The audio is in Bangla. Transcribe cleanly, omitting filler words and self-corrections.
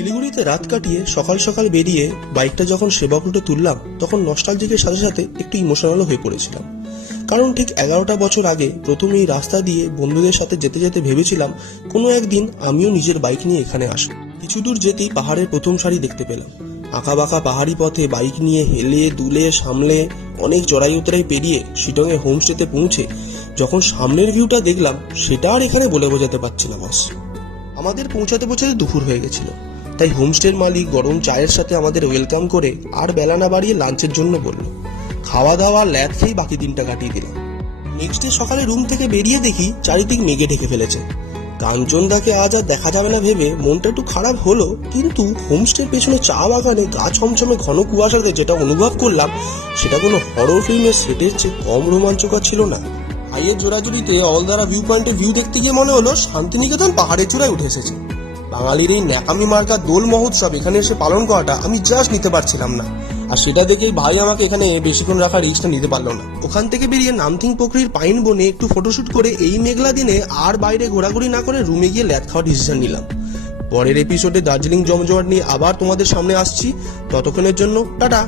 শিলিগুড়িতে রাত কাটিয়ে সকাল সকাল বেরিয়ে বাইকটা যখন সেবক রুটে তুললাম তখন নস্টালজিকের সাথে সাথে একটু ইমোশনালও হয়ে পড়েছিলাম। কারণ ঠিক 11টা বছর আগে প্রথম এই রাস্তা দিয়ে বন্ধুদের সাথে যেতে যেতে ভেবেছিলাম কোনো একদিন আমিও নিজের বাইক নিয়ে এখানে আসব। কিছু দূর যেতেই পাহাড়ের প্রথম সারি দেখতে পেলাম। আঁকা বাঁকা পাহাড়ি পথে বাইক নিয়ে হেলে দুলে সামলে অনেক চড়াই উতরাই পেরিয়ে শিটংয়ে হোমস্টেতে পৌঁছে যখন সামনের ভিউটা দেখলাম সেটা আর এখানে বলে বোঝাতে পারছি না বস। আমাদের পৌঁছাতে পৌঁছাতে দুপুর হয়ে গেছিল, তাই হোমস্টের মালিক গরম চায়ের সাথে আমাদের ওয়েলকাম করে আর বেলা না বাড়িয়ে লাঞ্চের জন্য বলল। খাওয়া দাওয়া ল্যাদ খেয়েই বাকি দিনটা কাটিয়ে দিলাম। নেক্সট ডে সকালে রুম থেকে বেরিয়ে দেখি চারিদিক মেঘে ঢেকে ফেলেছে। কাঞ্চনদাকে আজ আর দেখা যাবে না ভেবে মনটা একটু খারাপ হলো, কিন্তু হোমস্টের পেছনে চা বাগানে গা ছমছমে ঘন কুয়াশাতে যেটা অনুভব করলাম সেটা কোনো হরর ফিল্মের সেটের চেয়ে কম রোমাঞ্চকর ছিল না। হাইয়ের জোড়াজুড়িতে অলদারা ভিউ পয়েন্টে ভিউ দেখতে গিয়ে মনে হলো শান্তিনিকেতন পাহাড়ের চূড়ায় উঠে এসেছে। বাঙালির এই ন্যাকামি মার্কা দোল মহোৎসব এখানে এসে পালন করাটা আমি জাস্ট নিতে পারছিলাম না। আর সেটা দেখেই ভাই আমাকে এখানে বেশিক্ষণ রাখার রিস্কটা নিতে পারলো না। ওখান থেকে বেরিয়ে নামথিং পোখরির পাইন বনে একটু ফটোশুট করে এই মেঘলা দিনে আর বাইরে ঘোরাঘুরি না করে রুমে গিয়ে ল্যাদ খাওয়ার ডিসিশন নিলাম। পরের এপিসোডে দার্জিলিং জমজমাট নিয়ে আবার তোমাদের সামনে আসছি। ততক্ষণের জন্য টাটা।